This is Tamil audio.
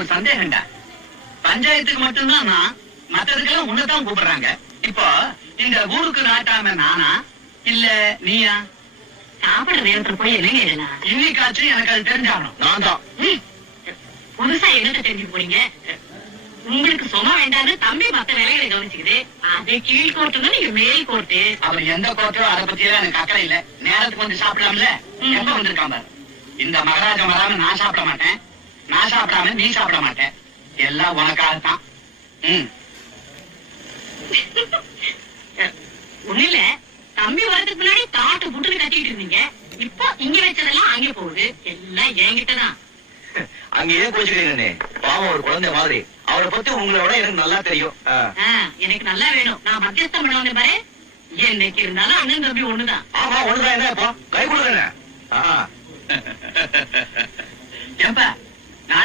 ஒரு சந்தேகம்டா. பஞ்சாயத்துக்கு மட்டும்தான் நான், மத்ததுக்கெல்லாம் உன்னதான் கூப்பிடுறாங்க. இப்போ இந்த ஊருக்கு நாட்டாம நானா இல்ல நீயா? சாப்பிட நேரத்துல போய் என்னங்க இதெல்லாம்? இன்னைக்காச்சும் எனக்கு அது தெரிஞ்சாகணும். நான் தான். புதுசா என்னத்த தெரிஞ்சு போறீங்க? உங்களுக்கு சும்மா வேண்டான்னு தம்பி மத்த வேலைகளை கவனிச்சுக்குது. அது கீழ் கோர்ட்டுன்னு நீங்க மேல் கோர்ட்டு. அவர் எந்த கோர்ட்டோ அதை பத்தி எல்லாம் எனக்கு அக்கறை இல்ல. நேரத்துக்கு வந்து சாப்பிடலாம்ல. எப்ப வந்திருக்காம இந்த மகாராஜா வராம நான் சாப்பிட மாட்டேன், நான் சாப்பிடாம நீ சாப்பிட மாட்டேன். எல்லாம் உனக்காகத்தான். ஒண்ணு இல்ல, தம்பி வரதுக்கு முன்னாடி தாட்டு புட்டுன்னு கட்டிட்டு இருந்தீங்க. இப்போ இங்க வச்சதெல்லாம் அங்கே போகுது. எல்லாம் என்கிட்டதான். அங்க ஏன் கோச்சுக்கிறீங்க? பாவம் ஒரு குழந்தை மாதிரி. அவரை பத்தி உங்களோட எனக்கு நல்லா தெரியும். எனக்கு நல்லா வேணும். நான் மத்தியஸ்தம் பண்ணுவாங்க பாரு. என்னைக்கு இருந்தாலும் அண்ணன் தம்பி ஒண்ணுதான். ஆமா ஒண்ணுதான். என்ன இப்போ கை கொடுங்க. ஏப்பா